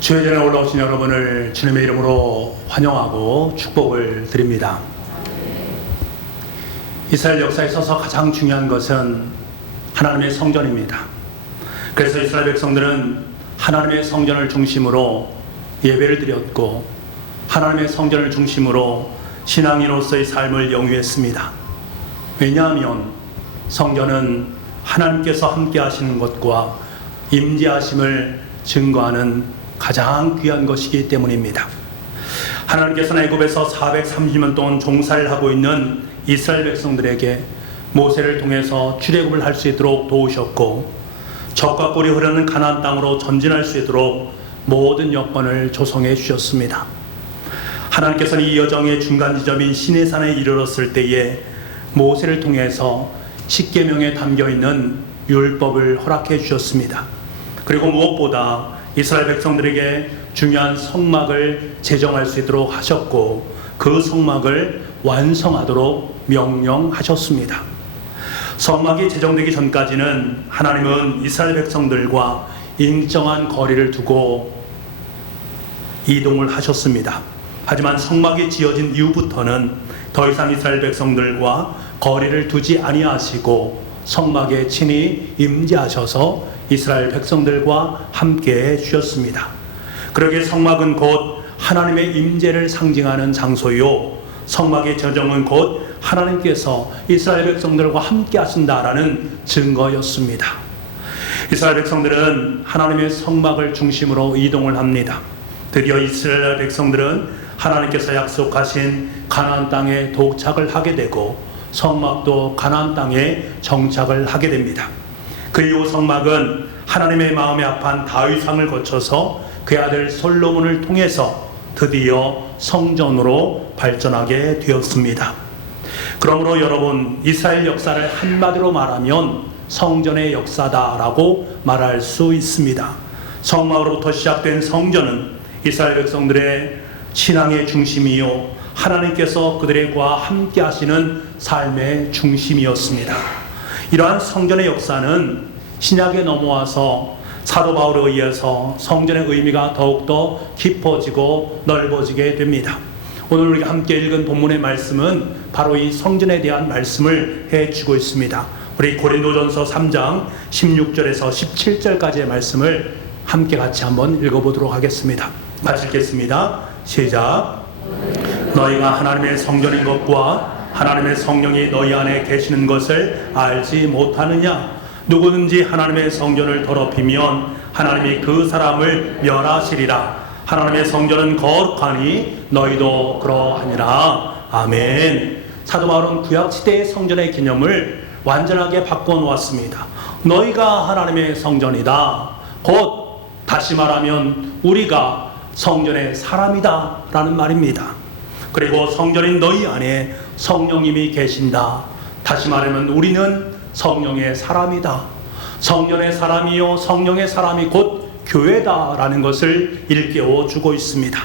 주의 전에 올라오신 여러분을 주님의 이름으로 환영하고 축복을 드립니다. 이스라엘 역사에 있어서 가장 중요한 것은 하나님의 성전입니다. 그래서 이스라엘 백성들은 하나님의 성전을 중심으로 예배를 드렸고 하나님의 성전을 중심으로 신앙인으로서의 삶을 영위했습니다. 왜냐하면 성전은 하나님께서 함께 하시는 것과 임재하심을 증거하는 가장 귀한 것이기 때문입니다. 하나님께서는 애굽에서 430년 동안 종살이를 하고 있는 이스라엘 백성들에게 모세를 통해서 출애굽을 할 수 있도록 도우셨고 적과 꿀이 흐르는 가나안 땅으로 전진할 수 있도록 모든 여건을 조성해 주셨습니다. 하나님께서는 이 여정의 중간 지점인 시내산에 이르렀을 때에 모세를 통해서 십계명에 담겨있는 율법을 허락해 주셨습니다. 그리고 무엇보다 이스라엘 백성들에게 중요한 성막을 제정할 수 있도록 하셨고 그 성막을 완성하도록 명령하셨습니다. 성막이 제정되기 전까지는 하나님은 이스라엘 백성들과 일정한 거리를 두고 이동을 하셨습니다. 하지만 성막이 지어진 이후부터는 더 이상 이스라엘 백성들과 거리를 두지 아니하시고 성막에 친히 임재하셔서 이스라엘 백성들과 함께 주셨습니다. 그러기에 성막은 곧 하나님의 임재를 상징하는 장소요, 성막의 저정은 곧 하나님께서 이스라엘 백성들과 함께 하신다라는 증거였습니다. 이스라엘 백성들은 하나님의 성막을 중심으로 이동을 합니다. 드디어 이스라엘 백성들은 하나님께서 약속하신 가나안 땅에 도착을 하게 되고 성막도 가나안 땅에 정착을 하게 됩니다. 그 이후 성막은 하나님의 마음에 합한 다윗 왕을 거쳐서 그의 아들 솔로몬을 통해서 드디어 성전으로 발전하게 되었습니다. 그러므로 여러분, 이스라엘 역사를 한마디로 말하면 성전의 역사다라고 말할 수 있습니다. 성막으로부터 시작된 성전은 이스라엘 백성들의 신앙의 중심이요, 하나님께서 그들과 함께 하시는 삶의 중심이었습니다. 이러한 성전의 역사는 신약에 넘어와서 사도 바울에 의해서 성전의 의미가 더욱더 깊어지고 넓어지게 됩니다. 오늘 우리가 함께 읽은 본문의 말씀은 바로 이 성전에 대한 말씀을 해주고 있습니다. 우리 고린도전서 3장 16절에서 17절까지의 말씀을 함께 같이 한번 읽어보도록 하겠습니다. 같이 읽겠습니다. 시작. 너희가 하나님의 성전인 것과 하나님의 성령이 너희 안에 계시는 것을 알지 못하느냐? 누구든지 하나님의 성전을 더럽히면 하나님이 그 사람을 멸하시리라. 하나님의 성전은 거룩하니 너희도 그러하니라. 아멘. 사도 바울은 구약시대의 성전의 개념을 완전하게 바꿔놓았습니다. 너희가 하나님의 성전이다. 곧 다시 말하면 우리가 성전의 사람이다 라는 말입니다. 그리고 성전인 너희 안에 성령님이 계신다. 다시 말하면 우리는 성령의 사람이다. 성전의 사람이요 성령의 사람이 곧 교회다라는 것을 일깨워 주고 있습니다.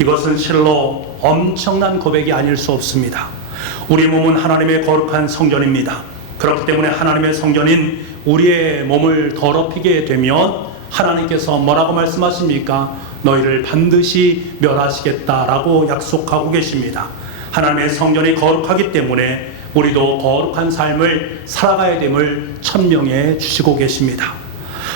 이것은 실로 엄청난 고백이 아닐 수 없습니다. 우리 몸은 하나님의 거룩한 성전입니다. 그렇기 때문에 하나님의 성전인 우리의 몸을 더럽히게 되면 하나님께서 뭐라고 말씀하십니까? 너희를 반드시 멸하시겠다라고 약속하고 계십니다. 하나님의 성전이 거룩하기 때문에 우리도 거룩한 삶을 살아가야 됨을 천명해 주시고 계십니다.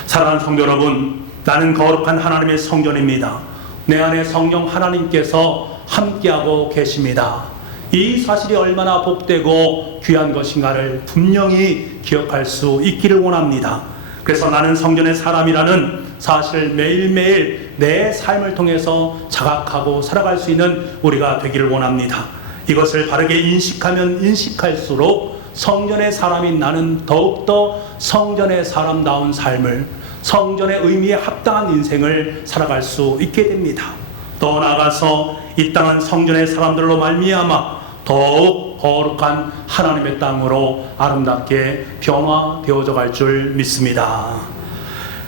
사랑하는 성도 여러분, 나는 거룩한 하나님의 성전입니다. 내 안에 성령 하나님께서 함께하고 계십니다. 이 사실이 얼마나 복되고 귀한 것인가를 분명히 기억할 수 있기를 원합니다. 그래서 나는 성전의 사람이라는 사실을 매일매일 내 삶을 통해서 자각하고 살아갈 수 있는 우리가 되기를 원합니다. 이것을 바르게 인식하면 인식할수록 성전의 사람인 나는 더욱더 성전의 사람다운 삶을, 성전의 의미에 합당한 인생을 살아갈 수 있게 됩니다. 더 나아가서 이 땅은 성전의 사람들로 말미암아 더욱 거룩한 하나님의 땅으로 아름답게 변화되어져 갈 줄 믿습니다.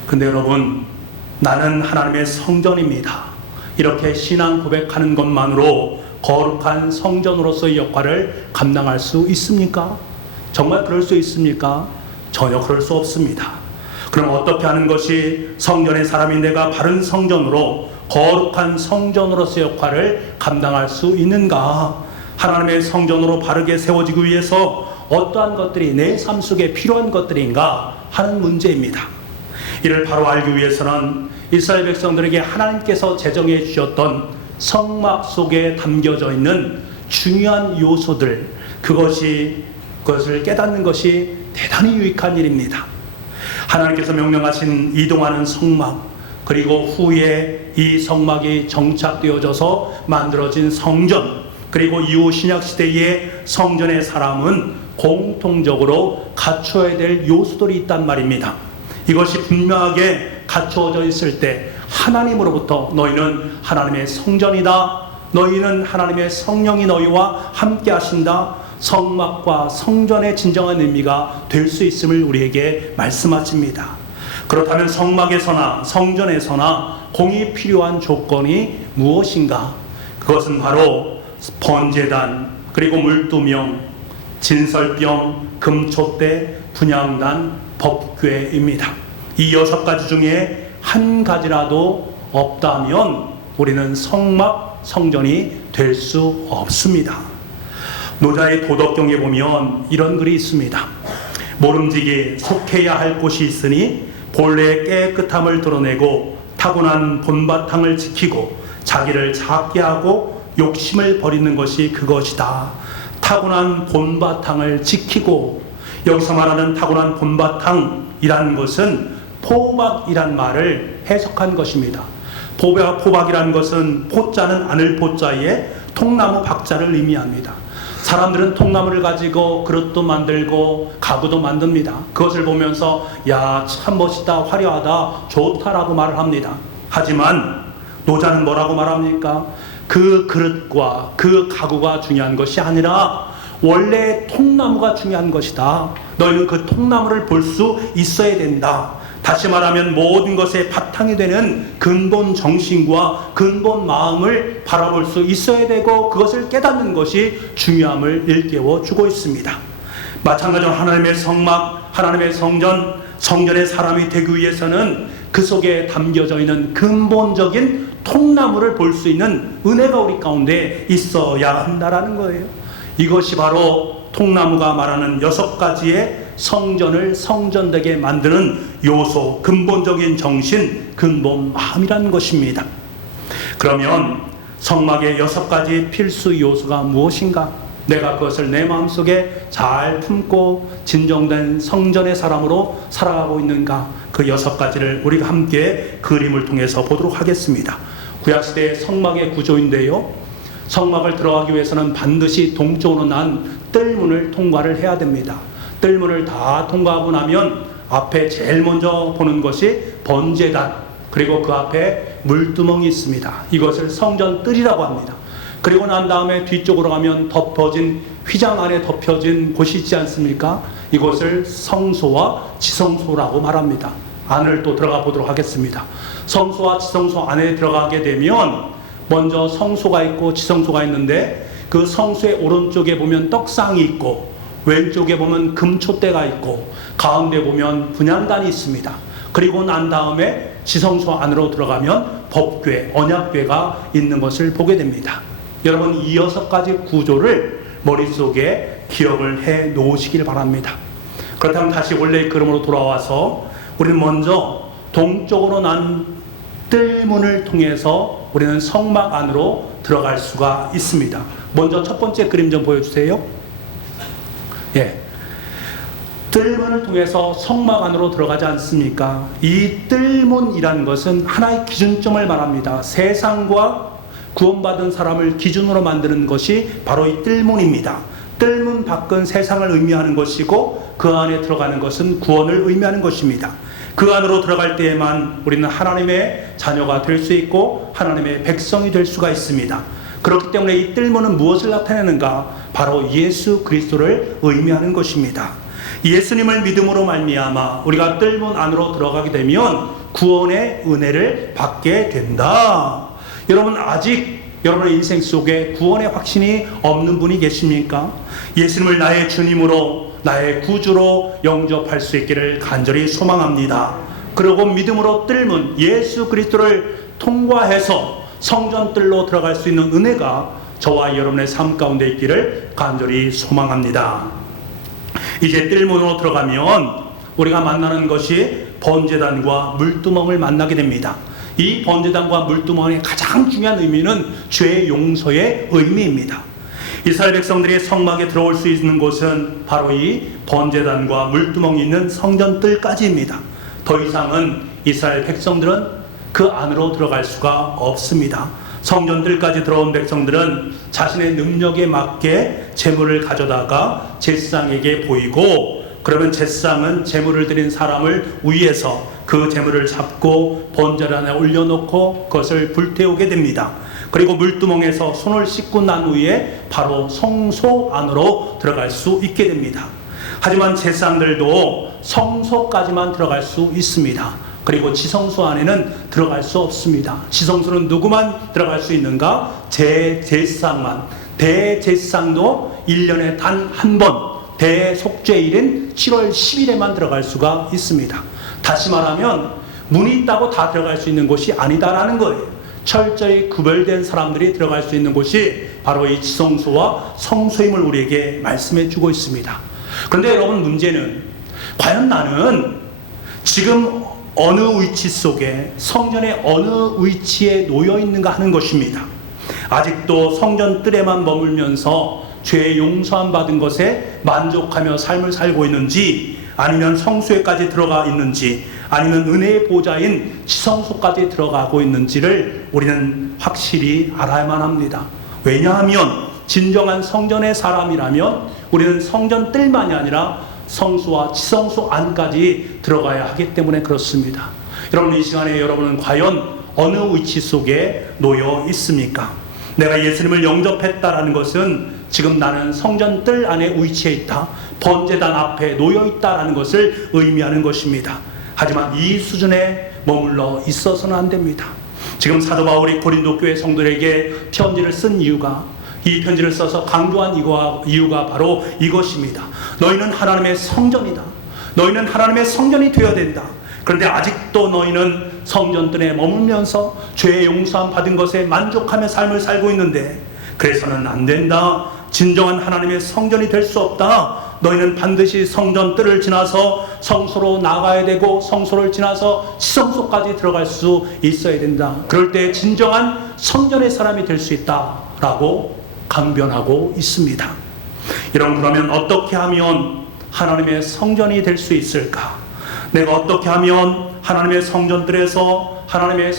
근데 여러분, 나는 하나님의 성전입니다. 이렇게 신앙 고백하는 것만으로 거룩한 성전으로서의 역할을 감당할 수 있습니까? 정말 그럴 수 있습니까? 전혀 그럴 수 없습니다. 그럼 어떻게 하는 것이 성전의 사람이 내가 바른 성전으로, 거룩한 성전으로서의 역할을 감당할 수 있는가? 하나님의 성전으로 바르게 세워지기 위해서 어떠한 것들이 내 삶 속에 필요한 것들인가 하는 문제입니다. 이를 바로 알기 위해서는 이스라엘 백성들에게 하나님께서 제정해 주셨던 성막 속에 담겨져 있는 중요한 요소들, 그것을 깨닫는 것이 대단히 유익한 일입니다. 하나님께서 명령하신 이동하는 성막, 그리고 후에 이 성막이 정착되어져서 만들어진 성전, 그리고 이후 신약시대의 성전의 사람은 공통적으로 갖춰야 될 요소들이 있단 말입니다. 이것이 분명하게 갖추어져 있을 때 하나님으로부터 너희는 하나님의 성전이다, 너희는 하나님의 성령이 너희와 함께 하신다, 성막과 성전의 진정한 의미가 될 수 있음을 우리에게 말씀하십니다. 그렇다면 성막에서나 성전에서나 공이 필요한 조건이 무엇인가? 그것은 바로 번제단, 그리고 물두명, 진설병, 금촛대, 분향단, 법궤입니다. 이 6가지 중에 한 가지라도 없다면 우리는 성막, 성전이 될 수 없습니다. 노자의 도덕경에 보면 이런 글이 있습니다. 모름지기 속해야 할 곳이 있으니 본래의 깨끗함을 드러내고 타고난 본바탕을 지키고 자기를 작게 하고 욕심을 버리는 것이 그것이다. 타고난 본바탕을 지키고, 여기서 말하는 타고난 본바탕이라는 것은 포박이란 말을 해석한 것입니다. 포박이라는 것은 포자는 안을 포자에 통나무 박자를 의미합니다. 사람들은 통나무를 가지고 그릇도 만들고 가구도 만듭니다. 그것을 보면서 야, 참 멋있다, 화려하다, 좋다라고 말을 합니다. 하지만 노자는 뭐라고 말합니까? 그 그릇과 그 가구가 중요한 것이 아니라 원래 통나무가 중요한 것이다. 너희는 그 통나무를 볼 수 있어야 된다. 다시 말하면 모든 것의 바탕이 되는 근본 정신과 근본 마음을 바라볼 수 있어야 되고, 그것을 깨닫는 것이 중요함을 일깨워 주고 있습니다. 마찬가지로 하나님의 성막, 하나님의 성전, 성전의 사람이 되기 위해서는 그 속에 담겨져 있는 근본적인 통나무를 볼 수 있는 은혜가 우리 가운데 있어야 한다라는 거예요. 이것이 바로 통나무가 말하는 6가지의 성전을 성전되게 만드는 요소, 근본적인 정신, 근본 마음이라는 것입니다. 그러면 성막의 6가지 필수 요소가 무엇인가? 내가 그것을 내 마음속에 잘 품고 진정된 성전의 사람으로 살아가고 있는가? 그 6가지를 우리가 함께 그림을 통해서 보도록 하겠습니다. 구약시대의 성막의 구조인데요, 성막을 들어가기 위해서는 반드시 동쪽으로 난 뜰문을 통과를 해야 됩니다. 뜰문을 다 통과하고 나면 앞에 제일 먼저 보는 것이 번제단, 그리고 그 앞에 물두멍이 있습니다. 이것을 성전 뜰이라고 합니다. 그리고 난 다음에 뒤쪽으로 가면 덮어진, 휘장 안에 덮여진 곳이 있지 않습니까? 이것을 성소와 지성소라고 말합니다. 안을 또 들어가 보도록 하겠습니다. 성소와 지성소 안에 들어가게 되면 먼저 성소가 있고 지성소가 있는데, 그 성소의 오른쪽에 보면 떡상이 있고 왼쪽에 보면 금촛대가 있고 가운데 보면 분향단이 있습니다. 그리고 난 다음에 지성소 안으로 들어가면 법궤, 언약궤가 있는 것을 보게 됩니다. 여러분, 이 6가지 구조를 머릿속에 기억을 해 놓으시길 바랍니다. 그렇다면 다시 원래의 그림으로 돌아와서 우리는 먼저 동쪽으로 난 뜰문을 통해서 우리는 성막 안으로 들어갈 수가 있습니다. 먼저 첫 번째 그림 좀 보여주세요. 예, 뜰문을 통해서 성막 안으로 들어가지 않습니까? 이 뜰문이라는 것은 하나의 기준점을 말합니다. 세상과 구원받은 사람을 기준으로 만드는 것이 바로 이 뜰문입니다. 뜰문 밖은 세상을 의미하는 것이고 그 안에 들어가는 것은 구원을 의미하는 것입니다. 그 안으로 들어갈 때에만 우리는 하나님의 자녀가 될 수 있고 하나님의 백성이 될 수가 있습니다. 그렇기 때문에 이 뜰문은 무엇을 나타내는가? 바로 예수 그리스도를 의미하는 것입니다. 예수님을 믿음으로 말미암아 우리가 뜰문 안으로 들어가게 되면 구원의 은혜를 받게 된다. 여러분, 아직 여러분의 인생 속에 구원의 확신이 없는 분이 계십니까? 예수님을 나의 주님으로 나의 구주로 영접할 수 있기를 간절히 소망합니다. 그리고 믿음으로 뜰문 예수 그리스도를 통과해서 성전뜰로 들어갈 수 있는 은혜가 저와 여러분의 삶 가운데 있기를 간절히 소망합니다. 이제 뜰문으로 들어가면 우리가 만나는 것이 번제단과 물두멍을 만나게 됩니다. 이 번제단과 물두멍의 가장 중요한 의미는 죄 용서의 의미입니다. 이스라엘 백성들이 성막에 들어올 수 있는 곳은 바로 이 번제단과 물두멍이 있는 성전뜰까지입니다. 더 이상은 이스라엘 백성들은 그 안으로 들어갈 수가 없습니다. 성전뜰까지 들어온 백성들은 자신의 능력에 맞게 제물을 가져다가 제사장에게 보이고, 그러면 제사장은 제물을 드린 사람을 위에서 그 제물을 잡고 번제단에 올려놓고 그것을 불태우게 됩니다. 그리고 물두멍에서 손을 씻고 난 후에 바로 성소 안으로 들어갈 수 있게 됩니다. 하지만 제사장들도 성소까지만 들어갈 수 있습니다. 그리고 지성소 안에는 들어갈 수 없습니다. 지성소는 누구만 들어갈 수 있는가? 제사장만. 대제사장도 1년에 단 한 번 대속죄일인 7월 10일에만 들어갈 수가 있습니다. 다시 말하면 문이 있다고 다 들어갈 수 있는 곳이 아니다라는 거예요. 철저히 구별된 사람들이 들어갈 수 있는 곳이 바로 이 지성소와 성소임을 우리에게 말씀해 주고 있습니다. 그런데 여러분, 문제는 과연 나는 지금 어느 위치 속에, 성전의 어느 위치에 놓여 있는가 하는 것입니다. 아직도 성전 뜰에만 머물면서 죄 용서함 받은 것에 만족하며 삶을 살고 있는지, 아니면 성소에까지 들어가 있는지, 아니면 은혜의 보좌인 지성소까지 들어가고 있는지를 우리는 확실히 알아야만 합니다. 왜냐하면 진정한 성전의 사람이라면 우리는 성전 뜰만이 아니라 성소와 지성소 안까지 들어가야 하기 때문에 그렇습니다. 여러분, 이 시간에 여러분은 과연 어느 위치 속에 놓여 있습니까? 내가 예수님을 영접했다라는 것은 지금 나는 성전 뜰 안에 위치해 있다, 번제단 앞에 놓여 있다라는 것을 의미하는 것입니다. 하지만 이 수준에 머물러 있어서는 안 됩니다. 지금 사도 바울이 고린도 교회 성도들에게 편지를 쓴 이유가, 이 편지를 써서 강조한 이유가 바로 이것입니다. 너희는 하나님의 성전이다. 너희는 하나님의 성전이 되어야 된다. 그런데 아직도 너희는 성전뜰에 머물면서 죄의 용서함 받은 것에 만족하며 삶을 살고 있는데, 그래서는 안 된다. 진정한 하나님의 성전이 될 수 없다. 너희는 반드시 성전뜰을 지나서 성소로 나가야 되고, 성소를 지나서 지성소까지 들어갈 수 있어야 된다. 그럴 때 진정한 성전의 사람이 될 수 있다라고 강변하고 있습니다. 여러분, 그러면 어떻게 하면 하나님의 성전이 될 수 있을까? 내가 어떻게 하면 하나님의 성전뜰에서 하나님의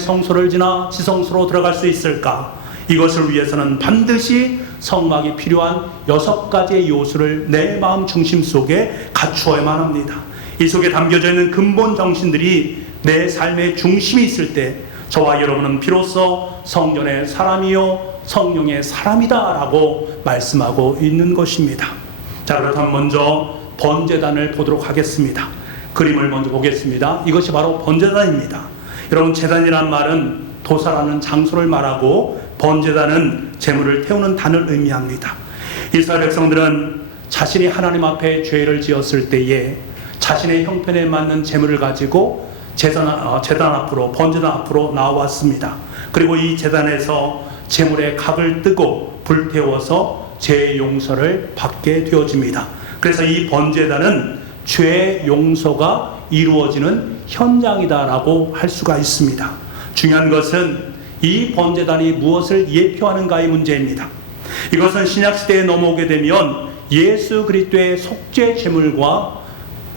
성소를 지나 지성소로 들어갈 수 있을까? 이것을 위해서는 반드시 성막이 필요한 6가지의 요소를 내 마음 중심 속에 갖추어야만 합니다. 이 속에 담겨져 있는 근본 정신들이 내 삶의 중심이 있을 때 저와 여러분은 비로소 성전의 사람이요 성령의 사람이다 라고 말씀하고 있는 것입니다. 자, 그렇다면 먼저 번제단을 보도록 하겠습니다. 그림을 먼저 보겠습니다. 이것이 바로 번제단입니다. 여러분, 제단이란 말은 도사라는 장소를 말하고, 번제단은 제물을 태우는 단을 의미합니다. 이스라엘 백성들은 자신이 하나님 앞에 죄를 지었을 때에 자신의 형편에 맞는 제물을 가지고 제단 앞으로, 번제단 앞으로 나왔습니다. 그리고 이 제단에서 제물의 각을 뜨고 불태워서 죄 용서를 받게 되어집니다. 그래서 이 번제단은 죄 용서가 이루어지는 현장이다라고 할 수가 있습니다. 중요한 것은 이 번제단이 무엇을 예표하는가의 문제입니다. 이것은 신약시대에 넘어오게 되면 예수 그리스도의 속죄 제물과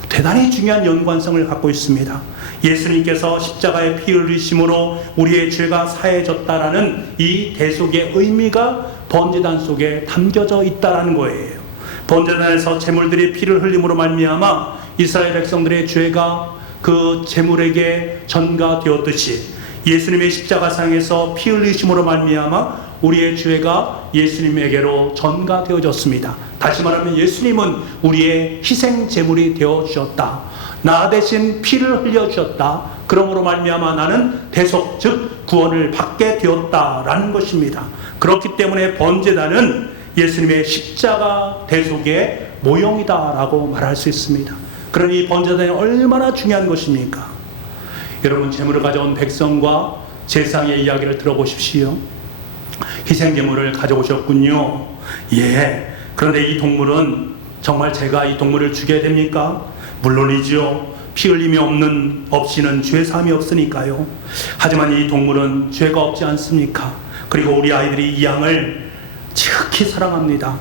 대단히 중요한 연관성을 갖고 있습니다. 예수님께서 십자가의 피 흘리심으로 우리의 죄가 사해졌다라는 이 대속의 의미가 번제단 속에 담겨져 있다라는 거예요. 번제단에서 제물들이 피를 흘림으로 말미암아 이스라엘 백성들의 죄가 그 제물에게 전가되었듯이, 예수님의 십자가상에서 피 흘리심으로 말미암아 우리의 죄가 예수님에게로 전가되어졌습니다. 다시 말하면 예수님은 우리의 희생 제물이 되어 주셨다. 나 대신 피를 흘려 주셨다. 그러므로 말미암아 나는 대속, 즉 구원을 받게 되었다라는 것입니다. 그렇기 때문에 번제단은 예수님의 십자가 대속의 모형이다라고 말할 수 있습니다. 그러니 이 번제단이 얼마나 중요한 것입니까? 여러분, 제물을 가져온 백성과 제사장의 이야기를 들어보십시오. 희생제물을 가져오셨군요. 예. 그런데 이 동물은 정말 제가 이 동물을 죽여야 됩니까? 물론이죠. 피 흘림이 없이는 죄사함이 없으니까요. 하지만 이 동물은 죄가 없지 않습니까? 그리고 우리 아이들이 이 양을 지극히 사랑합니다.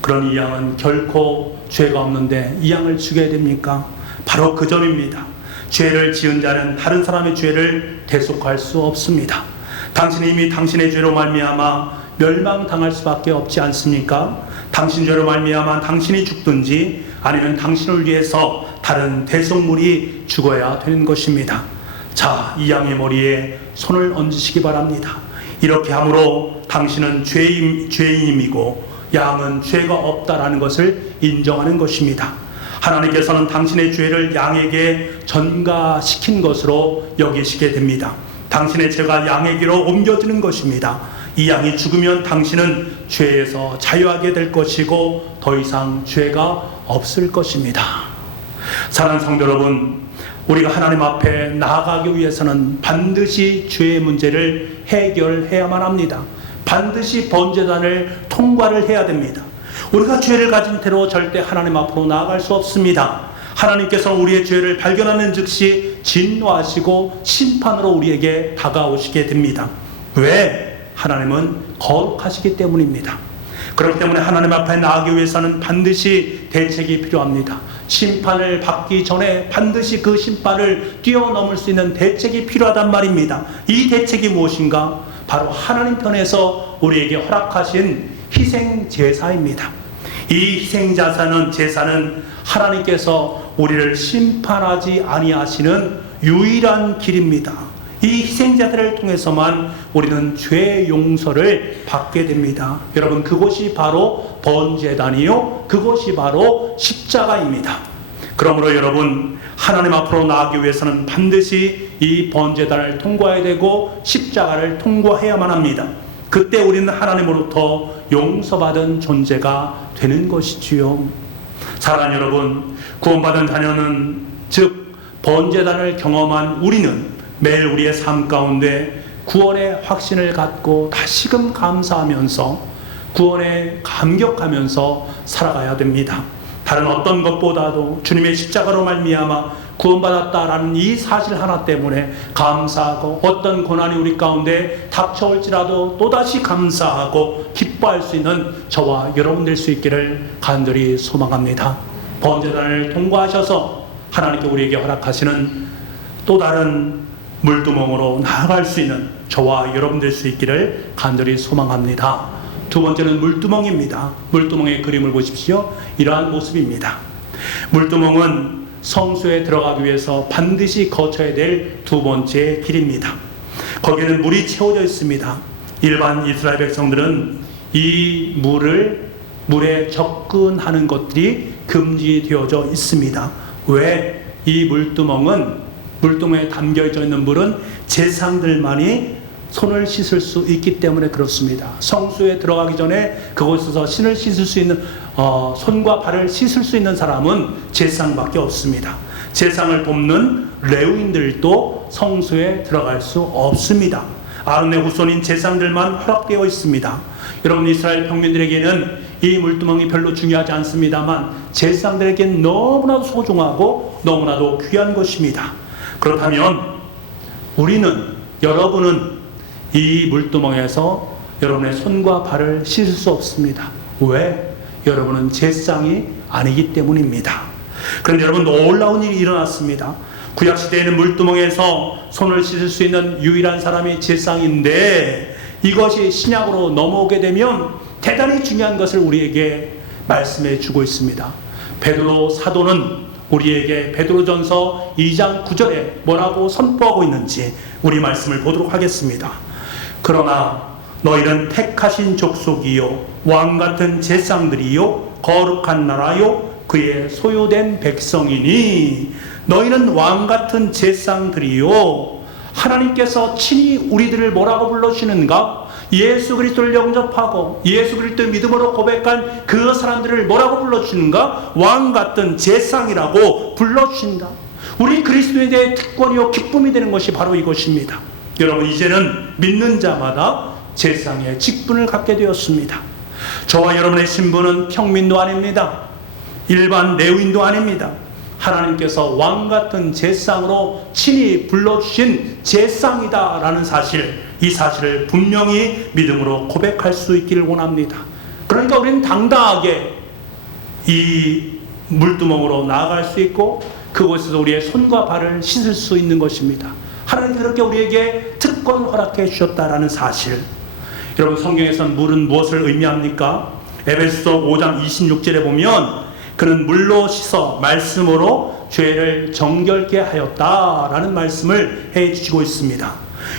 그런 이 양은 결코 죄가 없는데 이 양을 죽여야 됩니까? 바로 그 점입니다. 죄를 지은 자는 다른 사람의 죄를 대속할 수 없습니다. 당신이 이미 당신의 죄로 말미암아 멸망당할 수밖에 없지 않습니까? 당신 죄로 말미암아 당신이 죽든지 아니면 당신을 위해서 다른 대속물이 죽어야 되는 것입니다. 자, 이 양의 머리에 손을 얹으시기 바랍니다. 이렇게 함으로 당신은 죄인임이고 양은 죄가 없다라는 것을 인정하는 것입니다. 하나님께서는 당신의 죄를 양에게 전가시킨 것으로 여기시게 됩니다. 당신의 죄가 양에게로 옮겨지는 것입니다. 이 양이 죽으면 당신은 죄에서 자유하게 될 것이고 더 이상 죄가 없을 것입니다. 사랑하는 성도 여러분, 우리가 하나님 앞에 나아가기 위해서는 반드시 죄의 문제를 해결해야만 합니다. 반드시 번제단을 통과를 해야 됩니다. 우리가 죄를 가진 채로 절대 하나님 앞으로 나아갈 수 없습니다. 하나님께서 우리의 죄를 발견하는 즉시 진노하시고 심판으로 우리에게 다가오시게 됩니다. 왜? 하나님은 거룩하시기 때문입니다. 그렇기 때문에 하나님 앞에 나아가기 위해서는 반드시 대책이 필요합니다. 심판을 받기 전에 반드시 그 심판을 뛰어넘을 수 있는 대책이 필요하단 말입니다. 이 대책이 무엇인가? 바로 하나님 편에서 우리에게 허락하신 희생제사입니다. 이 희생제사는 하나님께서 우리를 심판하지 아니하시는 유일한 길입니다. 이 희생제사를 통해서만 우리는 죄 용서를 받게 됩니다. 여러분, 그것이 바로 번제단이요, 그것이 바로 십자가입니다. 그러므로 여러분, 하나님 앞으로 나아가기 위해서는 반드시 이 번제단을 통과해야 되고 십자가를 통과해야만 합니다. 그때 우리는 하나님으로부터 용서받은 존재가 되는 것이지요. 사랑하는 여러분, 구원받은 자녀는, 즉 번제단을 경험한 우리는 매일 우리의 삶 가운데 구원의 확신을 갖고 다시금 감사하면서 구원에 감격하면서 살아가야 됩니다. 다른 어떤 것보다도 주님의 십자가로 말미암아 구원받았다라는 이 사실 하나 때문에 감사하고, 어떤 고난이 우리 가운데 닥쳐올지라도 또다시 감사하고 기뻐할 수 있는 저와 여러분 될 수 있기를 간절히 소망합니다. 번제단을 통과하셔서 하나님께 우리에게 허락하시는 또 다른 물두멍으로 나아갈 수 있는 저와 여러분 될 수 있기를 간절히 소망합니다. 두 번째는 물두멍입니다. 물두멍의 그림을 보십시오. 이러한 모습입니다. 물두멍은 성소에 들어가기 위해서 반드시 거쳐야 될 두 번째 길입니다. 거기에는 물이 채워져 있습니다. 일반 이스라엘 백성들은 이 물에 접근하는 것들이 금지되어져 있습니다. 왜? 이 물두멍에 담겨져 있는 물은 제사장들만이 손을 씻을 수 있기 때문에 그렇습니다. 성소에 들어가기 전에 그곳에서 신을 씻을 수 있는 손과 발을 씻을 수 있는 사람은 제사장밖에 없습니다. 제사장을 돕는 레위인들도 성소에 들어갈 수 없습니다. 아론의 후손인 제사장들만 허락되어 있습니다. 여러분, 이스라엘 평민들에게는 이 물두멍이 별로 중요하지 않습니다만 제사장들에게는 너무나도 소중하고 너무나도 귀한 것입니다. 그렇다면 여러분은 이 물두멍에서 여러분의 손과 발을 씻을 수 없습니다. 왜? 여러분은 제사장이 아니기 때문입니다. 그런데 여러분, 놀라운 일이 일어났습니다. 구약시대에는 물두멍에서 손을 씻을 수 있는 유일한 사람이 제사장인데, 이것이 신약으로 넘어오게 되면 대단히 중요한 것을 우리에게 말씀해 주고 있습니다. 베드로 사도는 우리에게 베드로전서 2장 9절에 뭐라고 선포하고 있는지 우리 말씀을 보도록 하겠습니다. 그러나 너희는 택하신 족속이요 왕같은 제사장들이요 거룩한 나라요 그의 소유된 백성이니, 너희는 왕같은 제사장들이요 하나님께서 친히 우리들을 뭐라고 불러주시는가? 예수 그리스도를 영접하고 예수 그리스도의 믿음으로 고백한 그 사람들을 뭐라고 불러주시는가? 왕 같은 제상이라고 불러주신다. 우리 그리스도에 대해 특권이요 기쁨이 되는 것이 바로 이것입니다. 여러분, 이제는 믿는 자마다 제상의 직분을 갖게 되었습니다. 저와 여러분의 신분은 평민도 아닙니다. 일반 레위인도 아닙니다. 하나님께서 왕 같은 제상으로 친히 불러주신 제상이다라는 사실, 이 사실을 분명히 믿음으로 고백할 수 있기를 원합니다. 그러니까 우리는 당당하게 이 물두멍으로 나아갈 수 있고 그곳에서 우리의 손과 발을 씻을 수 있는 것입니다. 하나님 그렇게 우리에게 특권 허락해 주셨다라는 사실. 여러분, 성경에서는 물은 무엇을 의미합니까? 에베소서 5장 26절에 보면 그는 물로 씻어 말씀으로 죄를 정결케 하였다라는 말씀을 해주시고 있습니다.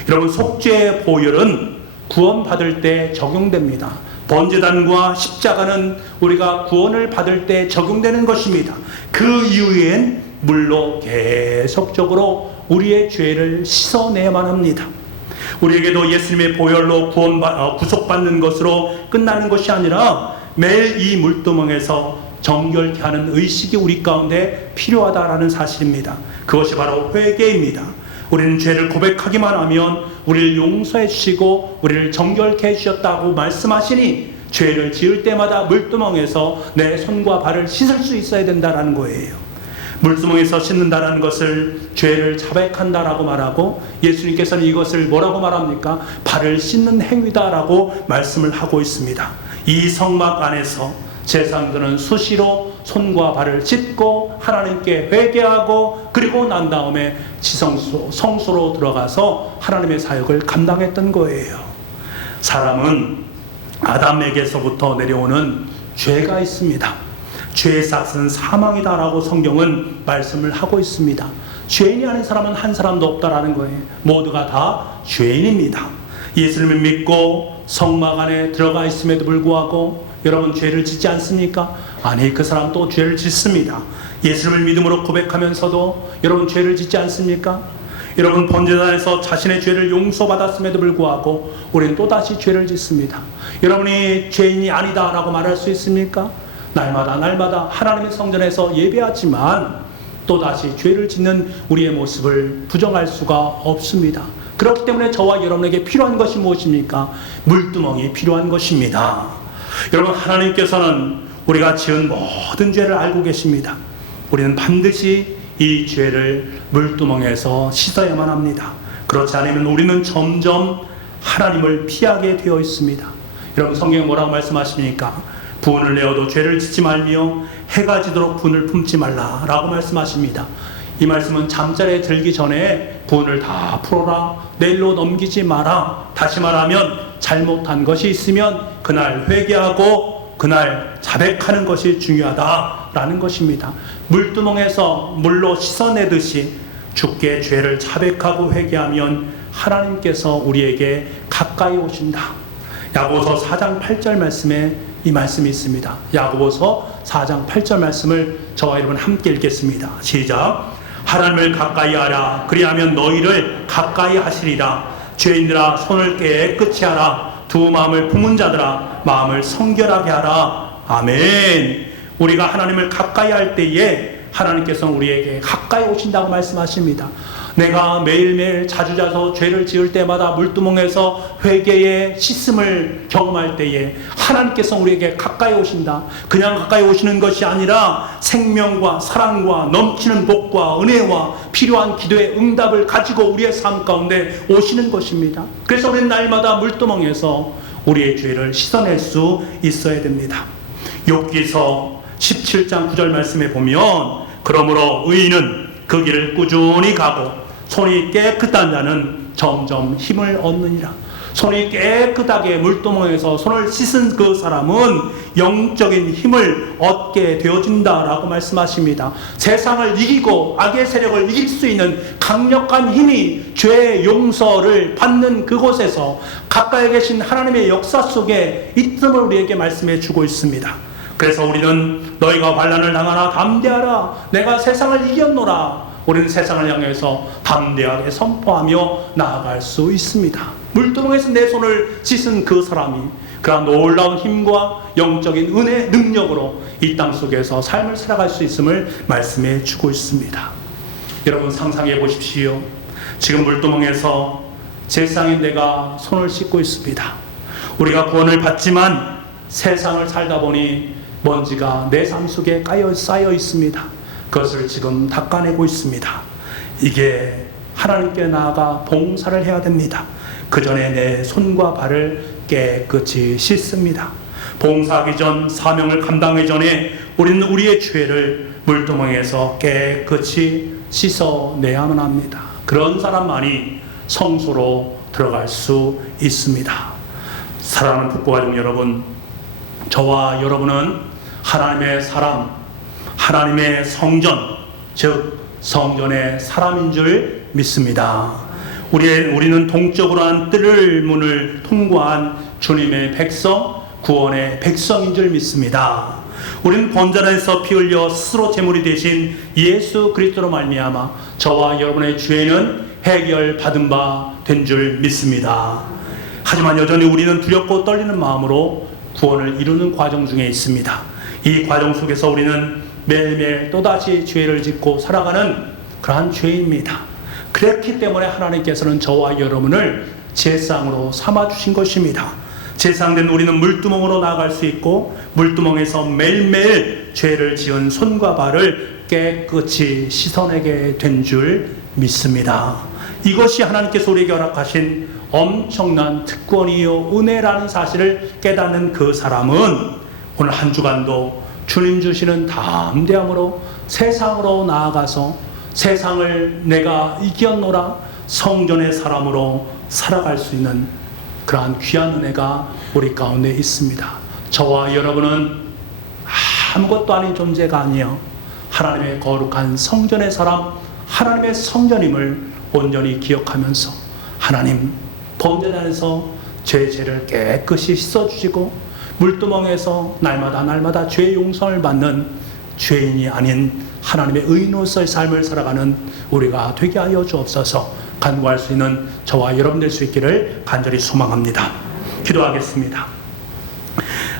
여러분, 속죄의 보혈은 구원받을 때 적용됩니다. 번제단과 십자가는 우리가 구원을 받을 때 적용되는 것입니다. 그 이후엔 물로 계속적으로 우리의 죄를 씻어내야만 합니다. 우리에게도 예수님의 보혈로 구속받는 것으로 끝나는 것이 아니라 매일 이 물두멍에서 정결케 하는 의식이 우리 가운데 필요하다라는 사실입니다. 그것이 바로 회개입니다. 우리는 죄를 고백하기만 하면 우리를 용서해 주시고 우리를 정결케 해 주셨다고 말씀하시니 죄를 지을 때마다 물두멍에서 내 손과 발을 씻을 수 있어야 된다라는 거예요. 물두멍에서 씻는다라는 것을 죄를 자백한다라고 말하고, 예수님께서는 이것을 뭐라고 말합니까? 발을 씻는 행위다라고 말씀을 하고 있습니다. 이 성막 안에서 제사장들은 수시로 손과 발을 씻고 하나님께 회개하고 그리고 난 다음에 성소로 들어가서 하나님의 사역을 감당했던 거예요. 사람은 아담에게서부터 내려오는 죄가 있습니다. 죄의 삭은 사망이다라고 성경은 말씀을 하고 있습니다. 죄인이 아닌 사람은 한 사람도 없다라는 거예요. 모두가 다 죄인입니다. 예수님을 믿고 성막 안에 들어가 있음에도 불구하고 여러분 죄를 짓지 않습니까? 아니, 그 사람 또 죄를 짓습니다. 예수님을 믿음으로 고백하면서도 여러분 죄를 짓지 않습니까? 여러분, 번제단에서 자신의 죄를 용서받았음에도 불구하고 우리는 또다시 죄를 짓습니다. 여러분이 죄인이 아니다라고 말할 수 있습니까? 날마다 하나님의 성전에서 예배하지만 또다시 죄를 짓는 우리의 모습을 부정할 수가 없습니다. 그렇기 때문에 저와 여러분에게 필요한 것이 무엇입니까? 물두멍이 필요한 것입니다. 여러분, 하나님께서는 우리가 지은 모든 죄를 알고 계십니다. 우리는 반드시 이 죄를 물두멍에서 씻어야만 합니다. 그렇지 않으면 우리는 점점 하나님을 피하게 되어 있습니다. 여러분, 성경에 뭐라고 말씀하십니까? 분을 내어도 죄를 짓지 말며 해가 지도록 분을 품지 말라라고 말씀하십니다. 이 말씀은 잠자리에 들기 전에 분을 다 풀어라, 내일로 넘기지 마라. 다시 말하면 잘못한 것이 있으면 그날 회개하고 그날 자백하는 것이 중요하다라는 것입니다. 물두멍에서 물로 씻어내듯이 주께 죄를 자백하고 회개하면 하나님께서 우리에게 가까이 오신다. 야고보서 4장 8절 말씀에 이 말씀이 있습니다. 야고보서 4장 8절 말씀을 저와 여러분 함께 읽겠습니다. 시작. 하나님을 가까이 하라. 그리하면 너희를 가까이 하시리라. 죄인들아, 손을 깨끗이 하라. 두 마음을 품은 자들아, 마음을 성결하게 하라. 아멘. 우리가 하나님을 가까이 할 때에 하나님께서는 우리에게 가까이 오신다고 말씀하십니다. 내가 매일매일 자주자주 죄를 지을 때마다 물두멍에서 회개의 씻음을 경험할 때에 하나님께서 우리에게 가까이 오신다. 그냥 가까이 오시는 것이 아니라 생명과 사랑과 넘치는 복과 은혜와 필요한 기도의 응답을 가지고 우리의 삶 가운데 오시는 것입니다. 그래서 우리는 날마다 물두멍에서 우리의 죄를 씻어낼 수 있어야 됩니다. 욥기서 17장 9절 말씀에 보면, 그러므로 의인은 그 길을 꾸준히 가고 손이 깨끗한 자는 점점 힘을 얻느니라. 손이 깨끗하게 물두멍에서 손을 씻은 그 사람은 영적인 힘을 얻게 되어진다라고 말씀하십니다. 세상을 이기고 악의 세력을 이길 수 있는 강력한 힘이 죄의 용서를 받는 그곳에서 가까이 계신 하나님의 역사 속에 있음을 우리에게 말씀해 주고 있습니다. 그래서 우리는 너희가 환난을 당하나 담대하라. 내가 세상을 이겼노라. 우리는 세상을 향해서 담대하게 선포하며 나아갈 수 있습니다. 물두멍에서 내 손을 씻은 그 사람이 그러한 놀라운 힘과 영적인 은혜, 능력으로 이 땅 속에서 삶을 살아갈 수 있음을 말씀해 주고 있습니다. 여러분 상상해 보십시오. 지금 물두멍에서 제사장인 내가 손을 씻고 있습니다. 우리가 구원을 받지만 세상을 살다 보니 먼지가 내 삶 속에 쌓여 있습니다. 그것을 지금 닦아내고 있습니다. 이게 하나님께 나아가 봉사를 해야 됩니다. 그 전에 내 손과 발을 깨끗이 씻습니다. 봉사하기 전, 사명을 감당하기 전에 우리는 우리의 죄를 물두멍에서 깨끗이 씻어내야만 합니다. 그런 사람만이 성소로 들어갈 수 있습니다. 사랑하는 북부가족 여러분, 저와 여러분은 하나님의 사람, 하나님의 성전, 즉 성전의 사람인 줄 믿습니다. 우리는 동쪽으로 한 뜰문을 통과한 주님의 백성, 구원의 백성인 줄 믿습니다. 우리는 번제단에서 피 흘려 스스로 제물이 되신 예수 그리스도로 말미암아 저와 여러분의 죄는 해결받은 바 된 줄 믿습니다. 하지만 여전히 우리는 두렵고 떨리는 마음으로 구원을 이루는 과정 중에 있습니다. 이 과정 속에서 우리는 매일매일 또다시 죄를 짓고 살아가는 그러한 죄입니다. 그렇기 때문에 하나님께서는 저와 여러분을 제사장으로 삼아주신 것입니다. 제사장된 우리는 물두멍으로 나아갈 수 있고 물두멍에서 매일매일 죄를 지은 손과 발을 깨끗이 씻어내게 된 줄 믿습니다. 이것이 하나님께서 우리에게 허락하신 엄청난 특권이요 은혜라는 사실을 깨닫는 그 사람은 오늘 한 주간도 주님 주시는 담대함으로 세상으로 나아가서 세상을 내가 이겼노라 성전의 사람으로 살아갈 수 있는 그러한 귀한 은혜가 우리 가운데 있습니다. 저와 여러분은 아무것도 아닌 존재가 아니요 하나님의 거룩한 성전의 사람, 하나님의 성전임을 온전히 기억하면서 하나님 번제단에서 죄를 깨끗이 씻어주시고 물두멍에서 날마다 죄 용서를 받는 죄인이 아닌 하나님의 의인으로서의 삶을 살아가는 우리가 되게 하여 주옵소서. 간구할 수 있는 저와 여러분 될 수 있기를 간절히 소망합니다. 기도하겠습니다.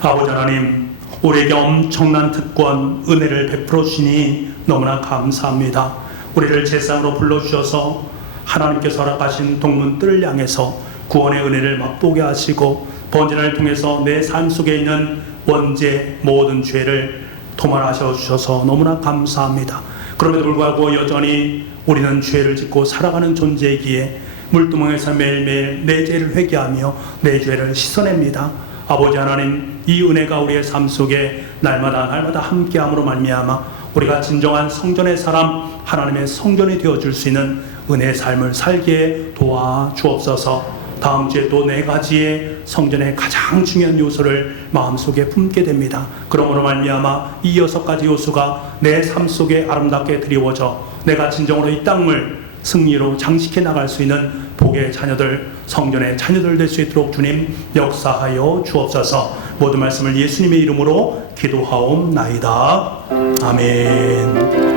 아버지 하나님, 우리에게 엄청난 특권, 은혜를 베풀어 주시니 너무나 감사합니다. 우리를 제사장으로 불러주셔서 하나님께서 허락하신 동문 뜰을 향해서 구원의 은혜를 맛보게 하시고 번제단을 통해서 내 삶 속에 있는 원죄 모든 죄를 도말하셔 주셔서 너무나 감사합니다. 그럼에도 불구하고 여전히 우리는 죄를 짓고 살아가는 존재이기에 물두멍에서 매일매일 내 죄를 회개하며 내 죄를 씻어냅니다. 아버지 하나님, 이 은혜가 우리의 삶 속에 날마다 함께함으로 말미암아 우리가 진정한 성전의 사람, 하나님의 성전이 되어줄 수 있는 은혜의 삶을 살게 도와주옵소서. 다음 주에 또 4가지의 성전의 가장 중요한 요소를 마음속에 품게 됩니다. 그러므로 말미암아 이 6가지 요소가 내 삶 속에 아름답게 드리워져 내가 진정으로 이 땅을 승리로 장식해 나갈 수 있는 복의 자녀들, 성전의 자녀들 될 수 있도록 주님 역사하여 주옵소서. 모든 말씀을 예수님의 이름으로 기도하옵나이다. 아멘.